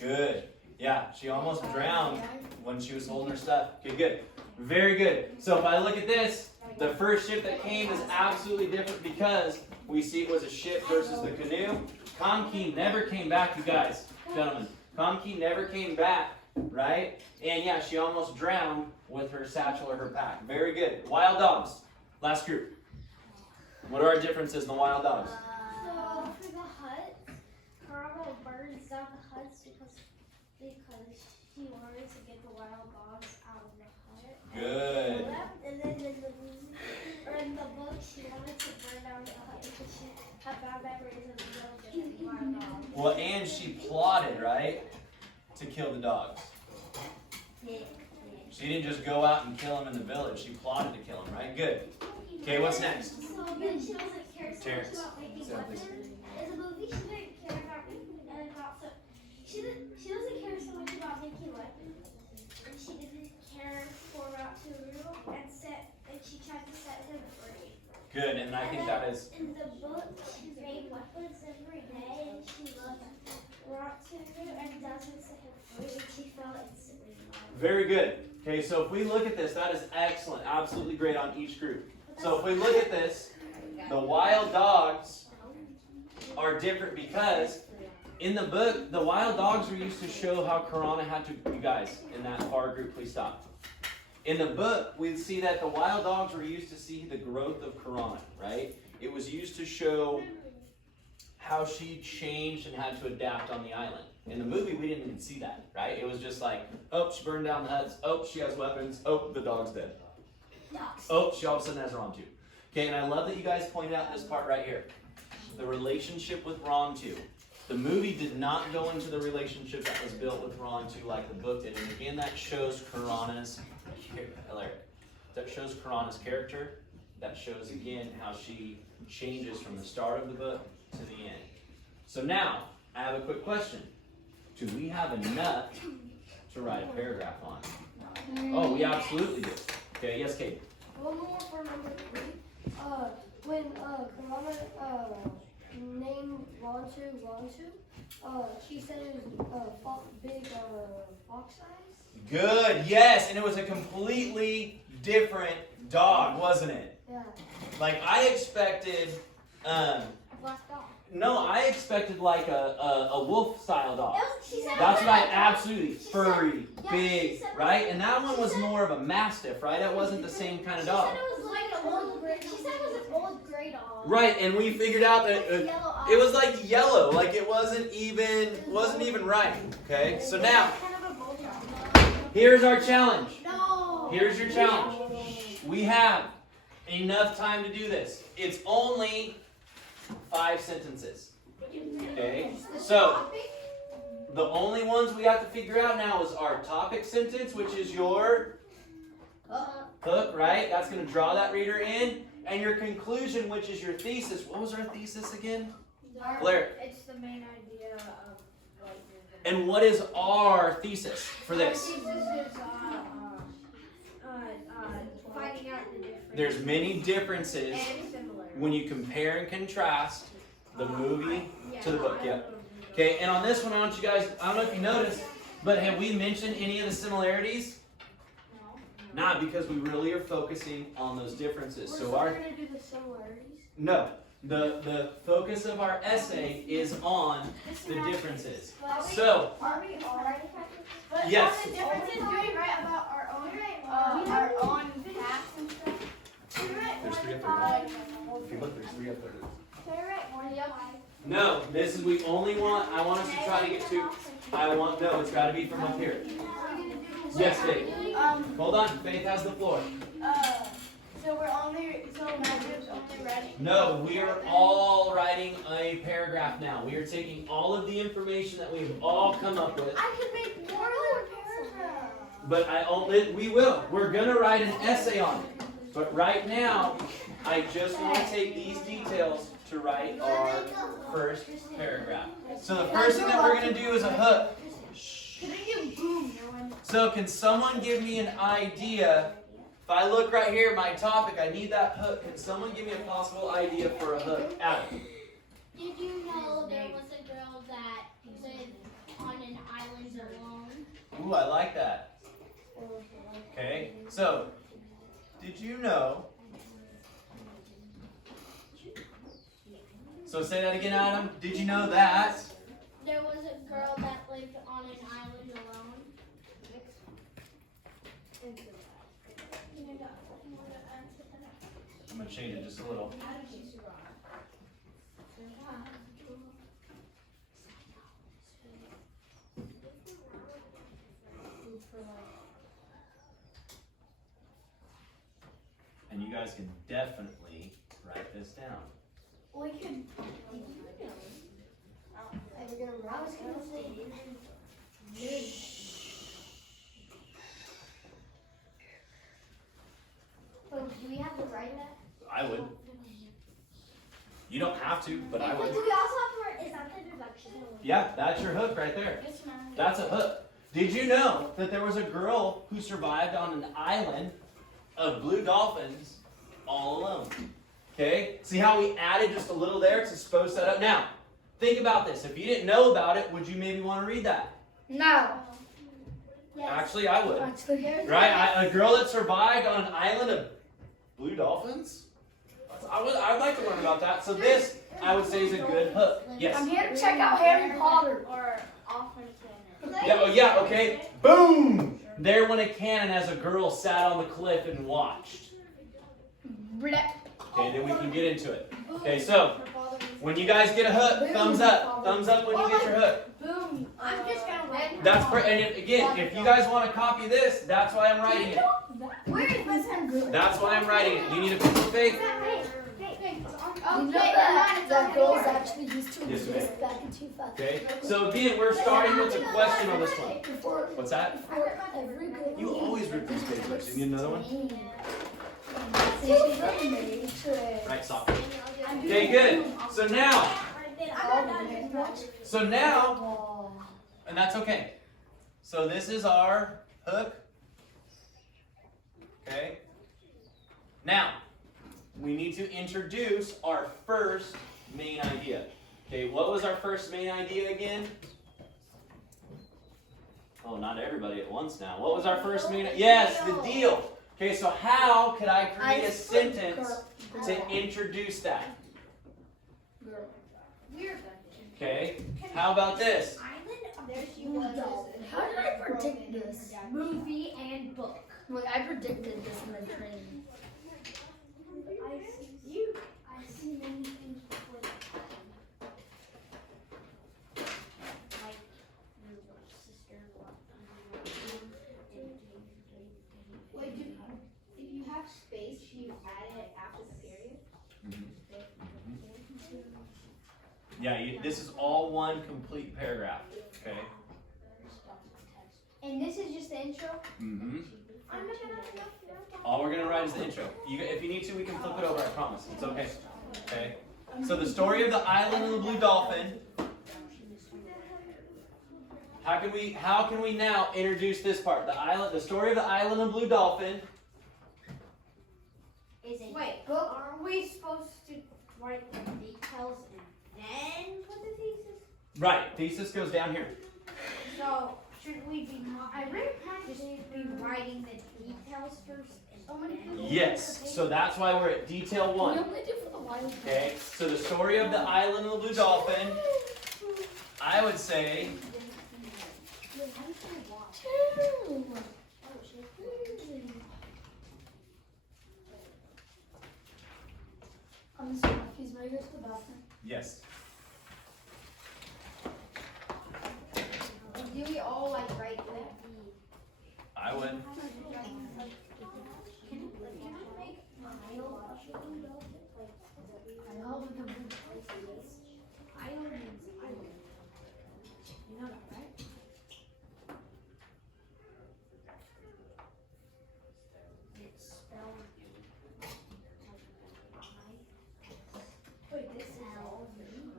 Good. Yeah, she almost drowned when she was holding her stuff. Okay, good. Very good. So if I look at this, the first ship that came is absolutely different because we see it was a ship versus the canoe. Kamki never came back, you guys, gentlemen. Kamki never came back, right? And yeah, she almost drowned with her satchel or her pack. Very good. Wild dogs. Last group. What are our differences in the wild dogs? So for the huts, Karama burns down the huts because she wanted to get the wild dogs out of the hut. Good. And then in the movie, or in the book, she wanted to burn down the hut because she had bad memories of the wild dogs. Well, and she plotted, right, to kill the dogs. She didn't just go out and kill them in the village. She plotted to kill them, right? Good. Okay, what's next? So then she doesn't care so Terrence. much about making Say that, please. weapons. In the movie, she didn't care about so she doesn't care so much about making weapons, and she didn't care for Ratsuru and she tried to set him free. Good, and I think that is In the book, she made weapons every day, and she loved Ratsuru and doesn't set him free, and she fell instantly in love. very good. Okay, so if we look at this, that is excellent. Absolutely great on each group. So if we look at this, the wild dogs are different because in the book, the wild dogs were used to show how Karana had to, you guys, in that far group, please stop. In the book, we see that the wild dogs were used to see the growth of Karana, right? It was used to show how she changed and had to adapt on the island. In the movie, we didn't even see that, right? It was just like, oh, she burned down the huts. Oh, she has weapons. Oh, the dog's dead. Oh, she all of a sudden has Rontu. Okay, and I love that you guys pointed out this part right here. The relationship with Rontu. The movie did not go into the relationship that was built with Rontu like the book did. And again, that shows Karana's character. That shows, again, how she changes from the start of the book to the end. So now, I have a quick question. Do we have enough to write a paragraph on? Oh, we absolutely do. Okay, yes, Kate. One more for number 3. When Karana named Rontu, she said it was big fox size. Good, yes, and it was a completely different dog, wasn't it? Yeah. Like I expected, Black dog. no, I expected like a wolf style dog. She said That's it what I was- absolutely she said- furry, yeah, big, she said- right? And that one was more of a mastiff, right? It wasn't the same kind of dog. She said it was like an old gray. She said it was an old gray dog. Right, and we figured out that With yellow eyes. it was like yellow, like it wasn't even right. Okay, so now Kind of a bulldog. here's our challenge. No. Here's your challenge. We have enough time to do this. It's only 5 sentences. Okay, so the only ones we have to figure out now is our topic sentence, which is your hook, right? That's going to draw that reader in. And your conclusion, which is your thesis. What was our thesis again? Blair. It's the main idea of what you're And what is our thesis for this? This is finding out the difference. There's many differences And similarities. when you compare and contrast the movie to the book. Yeah. Okay, and on this one, I want you guys, I don't know if you noticed, but have we mentioned any of the similarities? Not, because we really are focusing on those differences. So We're gonna do the similarities. no, the focus of our essay is on the differences. So, Are we already practicing? But Yes. on the differences, do we write about our own facts and stuff? there's 3 up there. If you look, there's 3 up there. Can I write more than 5? No, this is, we only want, I want us to try to get to, no, it's gotta be from up here. Yes, Faith. Hold on, Faith has the floor. So Matthew's only writing. No, we are all writing a paragraph now. We are taking all of the information that we've all come up with. I could make more than a paragraph. But we will. We're gonna write an essay on it. But right now, I just want to take these details to write our first paragraph. So the first thing that we're gonna do is a hook. Can I do boom? No one. So can someone give me an idea? If I look right here, my topic, I need that hook. Can someone give me a possible idea for a hook? Adam. Did you know there was a girl that lived on an island alone? Ooh, I like that. Okay, so did you know? So say that again, Adam. Did you know that? There was a girl that lived on an island alone. I'm gonna change it just a little. And you guys can definitely write this down. We could. I was gonna say. So do we have to write that? I would. You don't have to, but I would. Do we also have to write? Is that the introduction? Yeah, that's your hook right there. That's a hook. Did you know that there was a girl who survived on an island of blue dolphins all alone? Okay? See how we added just a little there to suppose that up? Now, think about this. If you didn't know about it, would you maybe want to read that? No. Actually, I would. Actually, Right? A girl that survived on an island of blue dolphins? I'd like to learn about that. So this, I would say, is a good hook. Yes? I'm here to check out Harry Potter. Or off in a cannon. Yeah, oh yeah, okay. Boom! There went a cannon as a girl sat on the cliff and watched. Okay, then we can get into it. Okay, so when you guys get a hook, thumbs up. Thumbs up when you get your hook. Boom. I'm just gonna write. That's for, and if you guys want to copy this, that's why I'm writing it. Where is this? That's why I'm writing it. You need a pencil, Faith? You know that girls actually used to read Yes, this back in 2000. Okay, so again, we're starting with a question on this one. Before What's that? every girl. You always rip these papers. You need another one? Right, sock. Okay, good. So now, and that's okay. So this is our hook. Okay. Now, we need to introduce our first main idea. Okay, what was our first main idea again? Oh, not everybody at once now. What was our first main idea? Yes, the deal. Okay, so how could I create a sentence to introduce that? Okay, how about this? How did I predict this? Movie and book. Like, I predicted this in the training. I see many things before that. Like your sister. Wait, if you have space, do you add it after the period? Yeah, this is all one complete paragraph. Okay. And this is just the intro? Mm-hmm. I'm not gonna have enough. All we're gonna write is the intro. If you need to, we can flip it over. I promise. It's okay. Okay. So the story of the island and the blue dolphin. How can we now introduce this part? The story of the island and blue dolphin. is a Wait, book. are we supposed to write the details and then put the thesis? Right, thesis goes down here. So, shouldn't we be just be writing the details first and then? Yes, so that's why we're at detail We 1. only do for the wild. Okay, so the story of the island of the blue dolphin, I would say, I'm sorry, he's ready to go to the bathroom. yes. Do we all like write the I would. Wait, this is all new.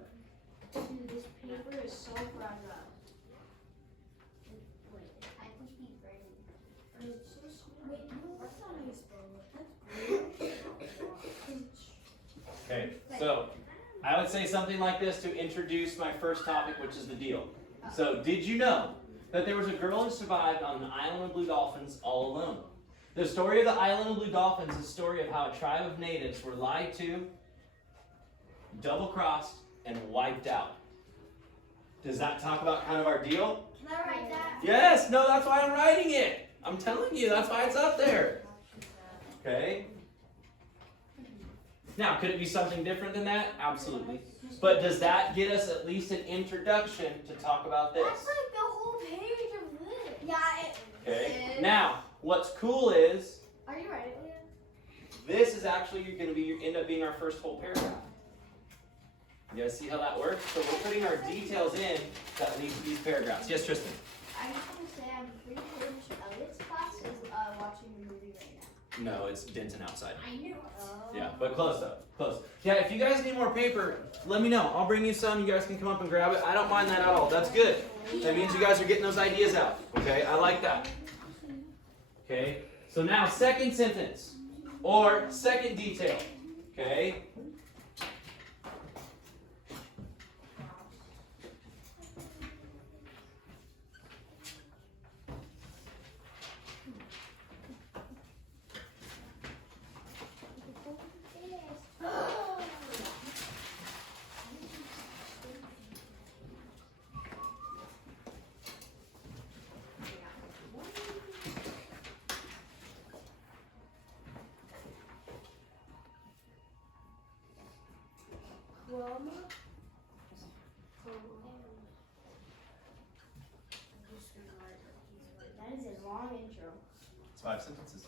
Dude, this paper is so fragile. I think he's ready. It's so small. Wait, no, that's not how you spell it. That's Okay, so I would say something like this to introduce my first topic, which is the deal. So, did you know that there was a girl who survived on the island of blue dolphins all alone? The story of the island of blue dolphins is a story of how a tribe of natives were lied to, double-crossed, and wiped out. Does that talk about kind of our deal? Can I write that? Yes, no, that's why I'm writing it. I'm telling you, that's why it's up there. Okay? Now, could it be something different than that? Absolutely. But does that get us at least an introduction to talk about this? That's like the whole page of this. Yeah, Okay? Now, what's cool is Are you writing it? this is actually going to end up being our first whole paragraph. You guys see how that works? So we're putting our details in that leads to these paragraphs. Yes, Tristan? I just want to say I'm pretty sure Mr. Elliott's class is watching the movie right now. No, it's Denton outside. I knew it. Yeah, but close though. Close. Yeah, if you guys need more paper, let me know. I'll bring you some. You guys can come up and grab it. I don't mind that at all. That's good. That means you guys are getting those ideas out. Okay, I like that. Okay, so now second sentence or second detail. Okay. That is a long intro. It's 5 sentences.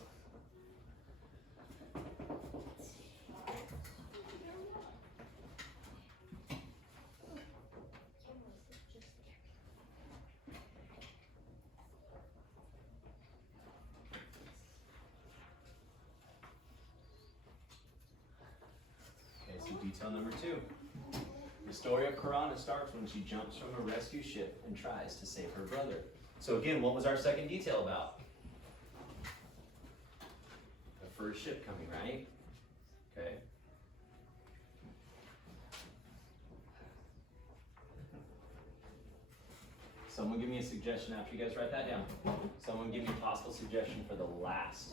Okay, so detail number 2. The story of Karana starts when she jumps from a rescue ship and tries to save her brother. So again, what was our second detail about? The first ship coming, right? Okay. Someone give me a suggestion after you guys write that down. Someone give me a possible suggestion for the last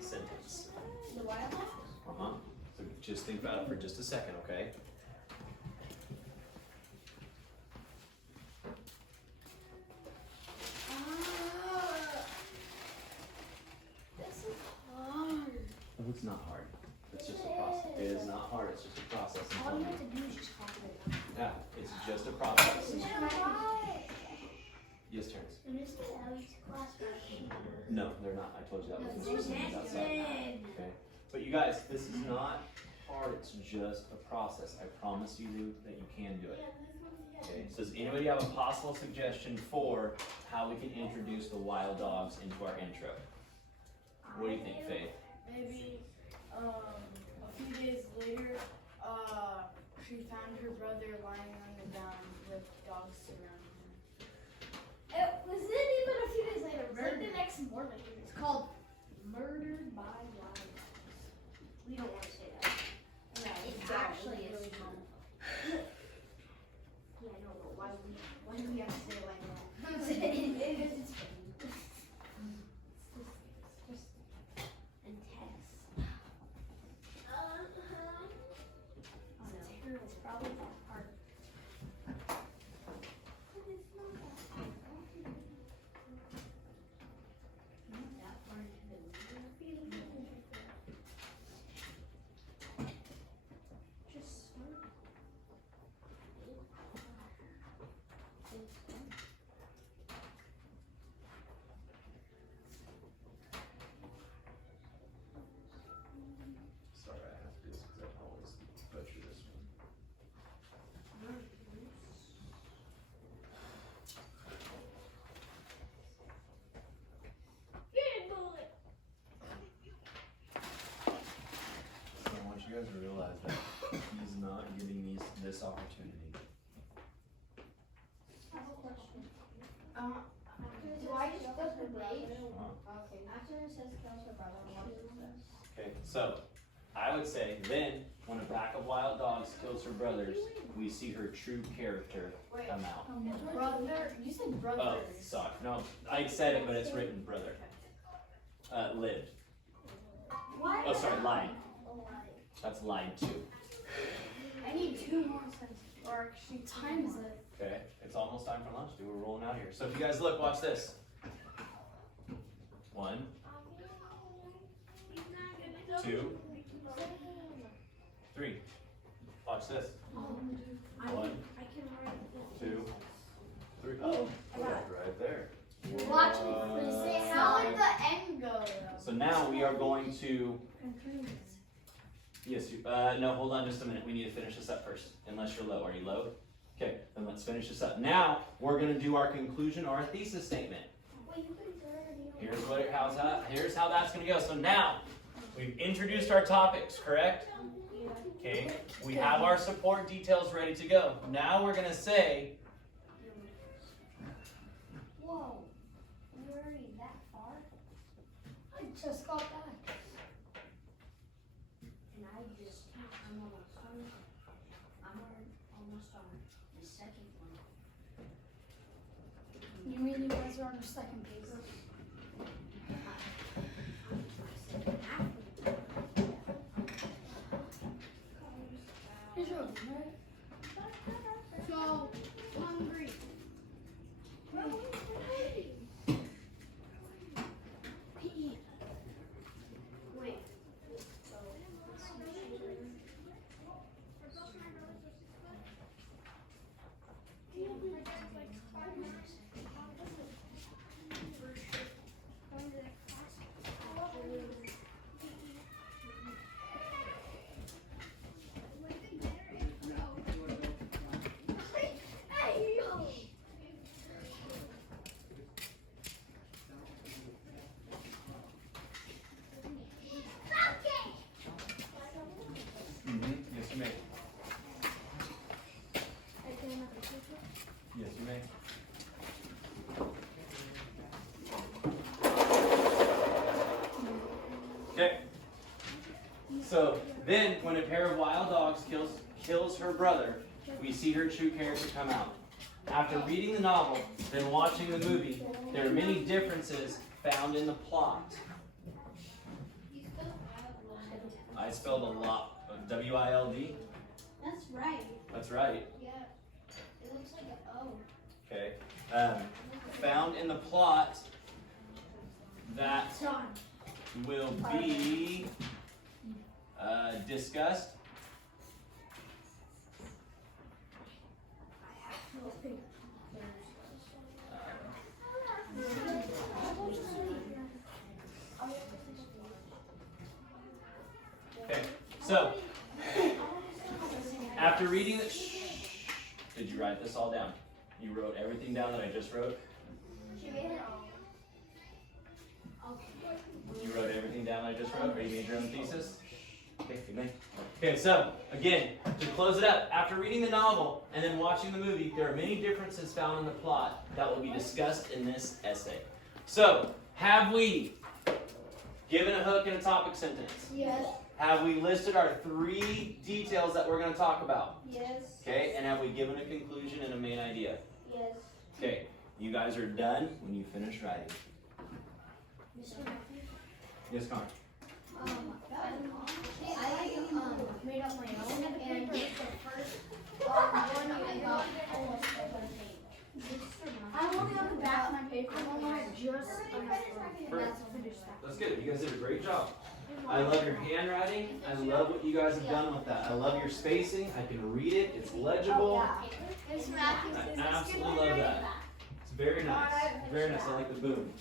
sentence. The wild life? Uh-huh. So just think about it for just a second, okay? This is hard. Oh, it's not hard. It's just a process. It is not hard. It's just a process. I'm All telling you you. have to do is just copy it. Yeah, it's just a process. Yes, Terrence? In Mr. Elliott's class, No, they're not. I told you that was Mr. Simmons outside. Okay. But you guys, this is not hard. It's just a process. I promise you that you can do it. Okay. So does anybody have a possible suggestion for how we can introduce the wild dogs into our intro? What do you think, Faith? Maybe a few days later, she found her brother lying on the ground with dogs surrounding him. It wasn't even a few days later. It was like the next morning. It's called Murdered by Wild Dogs. We don't guys realize that he's not giving me this opportunity? Do I just go to the page? Okay. After it says kills her brother, what is this? Okay, so I would say then when a pack of wild dogs kills her brothers, we see her true character come out. Brother, you said Oh, brothers. sorry. No, I said it, but it's written brother. Lived. What? Oh, sorry, lied. That's lied too. I need 2 more sentences. Or actually, times it. Okay, it's almost time for lunch, dude. We're rolling out here. So if you guys look, watch this. 1, 2, 3. Watch this. 1, 2, 3. Oh, right there. Watch me. Whoa. How would the end go, though? So now we are going to. Yes, no, hold on just a minute. We need to finish this up first. Unless you're low. Are you low? Okay, then let's finish this up. Now, we're going to do our conclusion or our thesis statement. Here's how that's going to go. So now, we've introduced our topics, correct? Okay, we have our support details ready to go. Now we're going to say, Whoa, you already that far? I just got back. And I'm almost done. I'm almost on the second one. You mean you guys are on the second paper? Here's your own, right? So hungry. Wait. yes, you may. Yes, you may. Okay. So then, when a pair of wild dogs kills her brother, we see her true character come out. After reading the novel, then watching the movie, there are many differences found in the plot. I spelled a lot. W-I-L-D? That's right. That's right. Yeah. It looks like an O. Okay. Found in the plot that will be discussed. Okay, so after reading it, did you write this all down? You wrote everything down that I just wrote? She made it all. You wrote everything down that I just wrote, or you made your own thesis? Okay, good night. Okay, so again, to close it up, after reading the novel and then watching the movie, there are many differences found in the plot that will be discussed in this essay. So, have we given a hook and a topic sentence? Yes. Have we listed our 3 details that we're going to talk about? Yes. Okay, and have we given a conclusion and a main idea? Yes. Okay, you guys are done when you finish writing. Yes, Connor. I made up my own, and the first one I got almost I'm only on the back of my paper. I'm on just That's good. You guys did a great job. I love your handwriting. I love what you guys have done with that. I love your spacing. I can read it. It's legible. I absolutely love that. It's very nice. Very nice. I like the boom.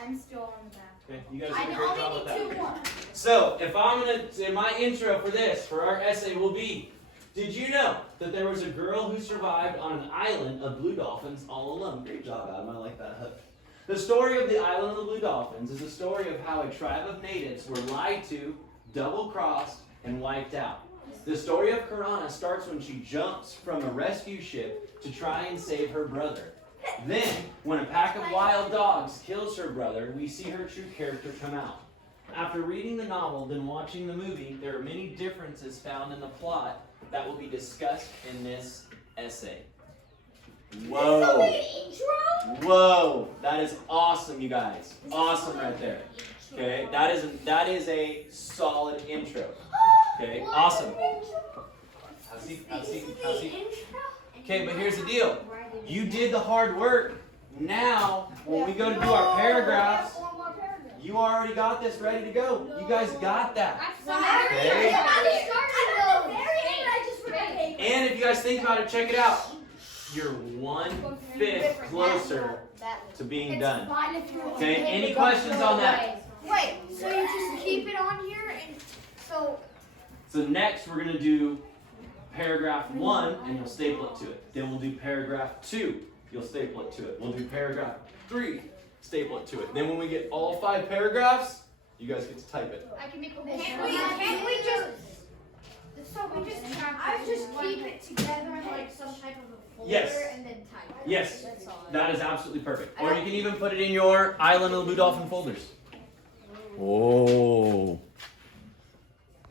I'm still on the back. Okay, you guys I did a great job only with need that. 2 more. So, if I'm gonna say my intro for this, for our essay will be, did you know that there was a girl who survived on an island of blue dolphins all alone? Great job, Adam. I like that hook. The story of the island of the blue dolphins is a story of how a tribe of natives were lied to double-crossed, and wiped out. The story of Karana starts when she jumps from a rescue ship to try and save her brother. Then, when a pack of wild dogs kills her brother, we see her true character come out. After reading the novel, then watching the movie, there are many differences found in the plot that will be discussed in this essay. Whoa! Whoa! That is awesome, you guys. Awesome right there. Okay, that is a solid intro. Okay, awesome. Have a seat, have a seat, have a seat. Okay, but here's the deal. You did the hard work. Now, when we go to do our paragraphs, you already got this ready to go. You guys got that. Okay? And if you guys think about it, check it out. You're 1/5 closer to being done. Okay, any questions on that? Wait, so you just keep it on here and so. So next we're going to do paragraph 1 and you'll staple it to it. Then we'll do paragraph 2, you'll staple it to it. We'll do paragraph 3, staple it to it. Then when we get all 5 paragraphs, you guys get to type it. I can make a whole. Can't we just? So we just. I just keep it together in like some type of a folder Yes. and then type. Yes, That's all. that is absolutely perfect. Or you can even put it in your Island of the Blue Dolphin folders. Oh.